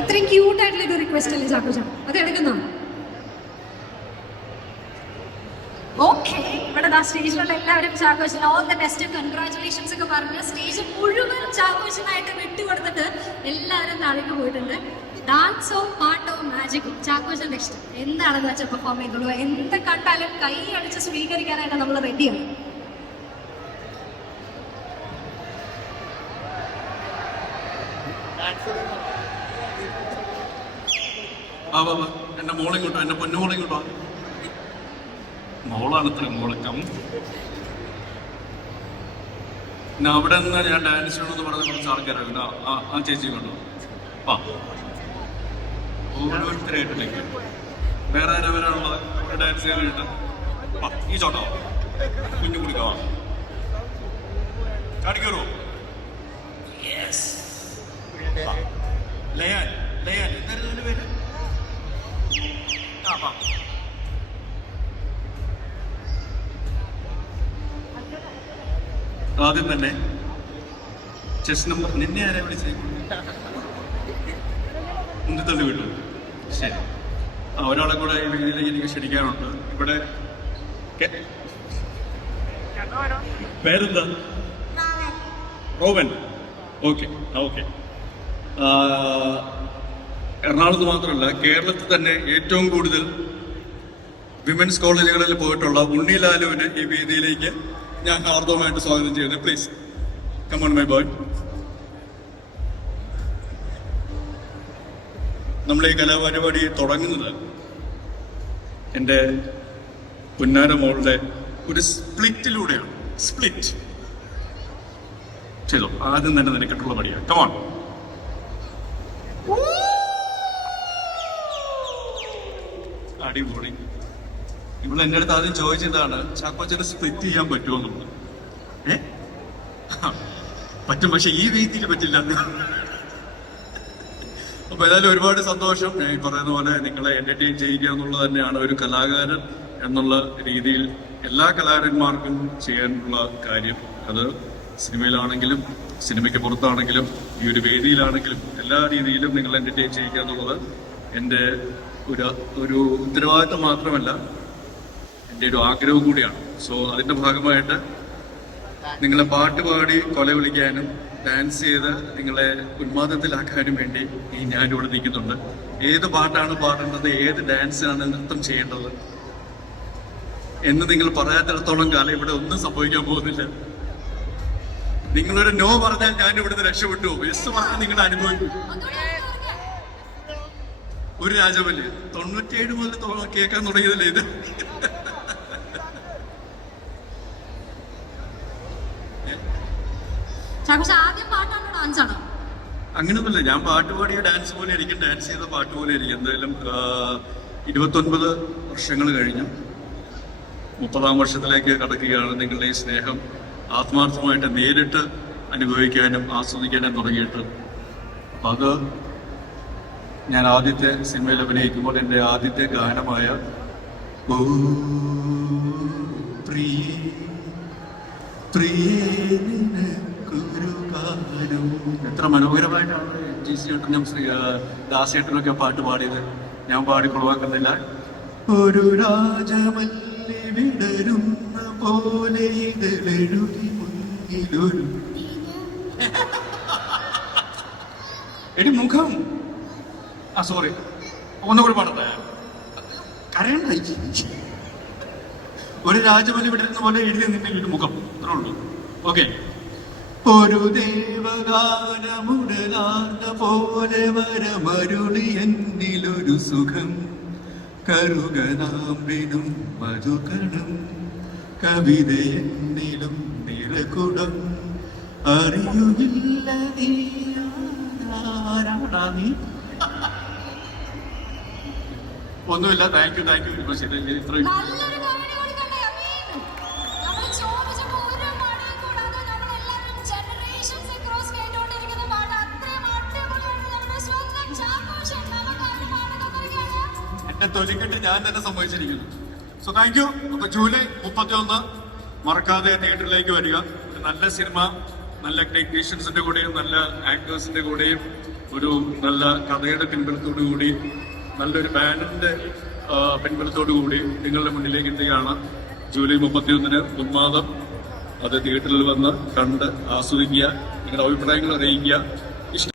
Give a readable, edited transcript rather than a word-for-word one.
അത്രയും ക്യൂട്ടായിട്ടുള്ള ഒരു റിക്വസ്റ്റ് അല്ലേ ചാക്കോച്ച, അത് എടുക്കുന്നോ? ഓക്കെ, ഇവിടെ സ്റ്റേജിലുള്ള എല്ലാവരും Chackochan all the best congratulations ഒക്കെ പറഞ്ഞ് സ്റ്റേജ് മുഴുവൻ ചാക്കോച്ചനായിട്ട് വിട്ടുകൊടുത്തിട്ട് എല്ലാവരും താഴേക്ക് പോയിട്ടുണ്ട്. ഡാൻസോ പാട്ടോ മാജിക്കോ ചാക്കോച്ചന്റെ ഇഷ്ടം എന്താണെന്ന് വെച്ചാൽ പെർഫോം ചെയ്തോളൂ. എന്ത് കണ്ടാലും കൈ അടിച്ച് സ്വീകരിക്കാനായിട്ട് നമ്മൾ റെഡിയാണ്. എന്റെ മോളെ കിട്ടോ, എന്റെ പൊന്നുമോളെ കിട്ടോ. മോളാണ് ഇത്ര മോളക്കം. പിന്നെ അവിടെ നിന്ന് ഞാൻ ഡാൻസ് ചെയ്യണമെന്ന് പറഞ്ഞ കുറച്ച് ആൾക്കാരാണ്. ആ ചേച്ചി കണ്ടോ? ആ ഓരോരുത്തരായിട്ടിലേക്ക് വേറെ ആരാ വരാനുള്ളത് ഇവിടെ ഡാൻസ് ചെയ്യാനായിട്ട്? ഈ ചോട്ടോ കുഞ്ഞു കുടിക്കാവാ ചാടിക്കറോ? ലയാൻ ലയാൻ എന്തായിരുന്നു പേര്? ആദ്യം തന്നെ ചെസ് നമ്പർ നിന്നെ ആരാ വിളിച്ചേ? മുന്തത്തള്ളി വീട്ടു. ശരി, ഒരാളെ കൂടെ ഈ വേദിയിലേക്ക് എനിക്ക് ക്ഷണിക്കാനുണ്ട്. ഇവിടെ പേരെന്താ? റോബൻ. Okay okay. എറണാകുളത്ത് മാത്രമല്ല കേരളത്തിൽ തന്നെ ഏറ്റവും കൂടുതൽ വിമൻസ് കോളേജുകളിൽ പോയിട്ടുള്ള ഉണ്ണിലാലുവിനെ ഈ വേദിയിലേക്ക് ഞാൻ ഹാർദവമായിട്ട് സ്വാഗതം ചെയ്യുന്നത്. Please come on my boy. നമ്മൾ ഈ കലാപരിപാടി തുടങ്ങുന്നത് എൻ്റെ പുന്നാര മോളുടെ ഒരു സ്പ്ലിറ്റിലൂടെയാണ്. സ്പ്ലിറ്റ് ചെയ്തോ, ആദ്യം തന്നെ നിനക്കിട്ടുള്ള പടിയാണ്. Come on. അടിപൊളി. ഇവിടെ എൻ്റെ അടുത്ത് ആദ്യം ചോദിച്ചതാണ് ചാക്കോച്ചനെ സ്പ്ലിറ്റ് ചെയ്യാൻ പറ്റുമോ എന്നുള്ളത്. പറ്റും, പക്ഷെ ഈ രീതിയിൽ പറ്റില്ല. അപ്പൊ ഏതായാലും ഒരുപാട് സന്തോഷം. ഈ പറയുന്ന പോലെ നിങ്ങളെ എന്റർടൈൻ ചെയ്യുക എന്നുള്ളത് തന്നെയാണ് ഒരു കലാകാരൻ എന്നുള്ള രീതിയിൽ എല്ലാ കലാകാരന്മാർക്കും ചെയ്യാനുള്ള കാര്യം. അത് സിനിമയിലാണെങ്കിലും സിനിമയ്ക്ക് പുറത്താണെങ്കിലും ഈ ഒരു വേദിയിലാണെങ്കിലും എല്ലാ രീതിയിലും നിങ്ങൾ എന്റർടൈൻ ചെയ്യുക എന്നുള്ളത് എൻ്റെ ഒരു ഉത്തരവാദിത്തം മാത്രമല്ല, എൻ്റെ ഒരു ആഗ്രഹം കൂടിയാണ്. സോ അതിൻ്റെ ഭാഗമായിട്ട് നിങ്ങളെ പാട്ട് പാടി കൊല വിളിക്കാനും ഡാൻസ് ചെയ്ത് നിങ്ങളെ ഉന്മാദത്തിലാക്കാനും വേണ്ടി ഞാനിവിടെ നിൽക്കുന്നുണ്ട്. ഏത് പാട്ടാണ് പാടേണ്ടത്, ഏത് ഡാൻസാണ് നൃത്തം ചെയ്യേണ്ടത് എന്ന് നിങ്ങൾ പറയാത്തിടത്തോളം കാലം ഇവിടെ ഒന്നും സംഭവിക്കാൻ പോകുന്നില്ല. നിങ്ങളൊരു നോ പറഞ്ഞാൽ ഞാൻ ഇവിടുന്ന് രക്ഷപ്പെട്ടു. യെസ് പറഞ്ഞാൽ നിങ്ങൾ അനുഭവിക്കും. ഒരു രാജവല്യ 97 മുതൽ കേൾക്കാൻ തുടങ്ങിയതല്ലേ ഇത്? അങ്ങനെയൊന്നുമില്ല. ഞാൻ പാട്ട് പാടിയ ഡാൻസ് പോലെ ആയിരിക്കും, ഡാൻസ് ചെയ്ത പാട്ട് പോലെ ആയിരിക്കും. എന്തായാലും 29 വർഷങ്ങൾ കഴിഞ്ഞു, 30ാം വർഷത്തിലേക്ക് കടക്കുകയാണ്. നിങ്ങളുടെ ഈ സ്നേഹം ആത്മാർത്ഥമായിട്ട് നേരിട്ട് അനുഭവിക്കാനും ആസ്വദിക്കാനും തുടങ്ങിയിട്ട്. അപ്പം അത് ഞാൻ ആദ്യത്തെ സിനിമയിൽ അഭിനയിക്കുമ്പോൾ എൻ്റെ ആദ്യത്തെ ഗാനമായ ഓ പ്രിയേ പ്രിയേ നിനക്കൊരു ഗാനം, എത്ര മനോഹരമായിട്ടാണ് GC ഏട്ടനും ദാസേട്ടനൊക്കെ പാട്ട് പാടിയത്. ഞാൻ പാടി കൊളവാക്കുന്നില്ല. ഒരു രാജമല്ലി വിടരുന്ന പോലെ ഇതെഴുതി മുന്നിലൊരു എടി മുഖം. സോറി, ഒന്നുകൂടി പാടട്ടെ. കരയണ്ട. ഒരു രാജമല്ലി വിടരുന്ന പോലെ എഴുതി നിന്നിൽ ഒരു മുഖം, അത്രേ ഉള്ളൂ. ഓക്കെ. ഒരു ദേവഗാനമുടലാർന്ന പോലെ വരമരുളി എന്നിലൊരു സുഖം, കരുകനാമ്പിനും മധുകണം, കവിത എന്നിലും നിറകുടം, അറിയുകില്ല നീ ആരാടാ നീ. ഒന്നുമില്ല. താങ്ക് യു ഇത്രയും എന്റെ തൊലിക്കെട്ട് ഞാൻ തന്നെ സംഭവിച്ചിരിക്കുന്നു. So thank you. അപ്പൊ ജൂലൈ 31 മറക്കാതെ തിയേറ്ററിലേക്ക് വരിക. ഒരു നല്ല സിനിമ നല്ല ടെക്നീഷ്യൻസിന്റെ കൂടെയും നല്ല ആക്ടേഴ്സിന്റെ കൂടെയും ഒരു നല്ല കഥയുടെ പിൻബലത്തോടു കൂടി നല്ലൊരു ബാൻഡിന്റെ പിൻബലത്തോടു കൂടി നിങ്ങളുടെ മുന്നിലേക്ക് എത്തുകയാണ്. ജൂലൈ 31 ഉന്മാദം. അത് തിയേറ്ററിൽ വന്ന് കണ്ട് ആസ്വദിക്കുക, നിങ്ങളുടെ അഭിപ്രായങ്ങൾ അറിയിക്കുക.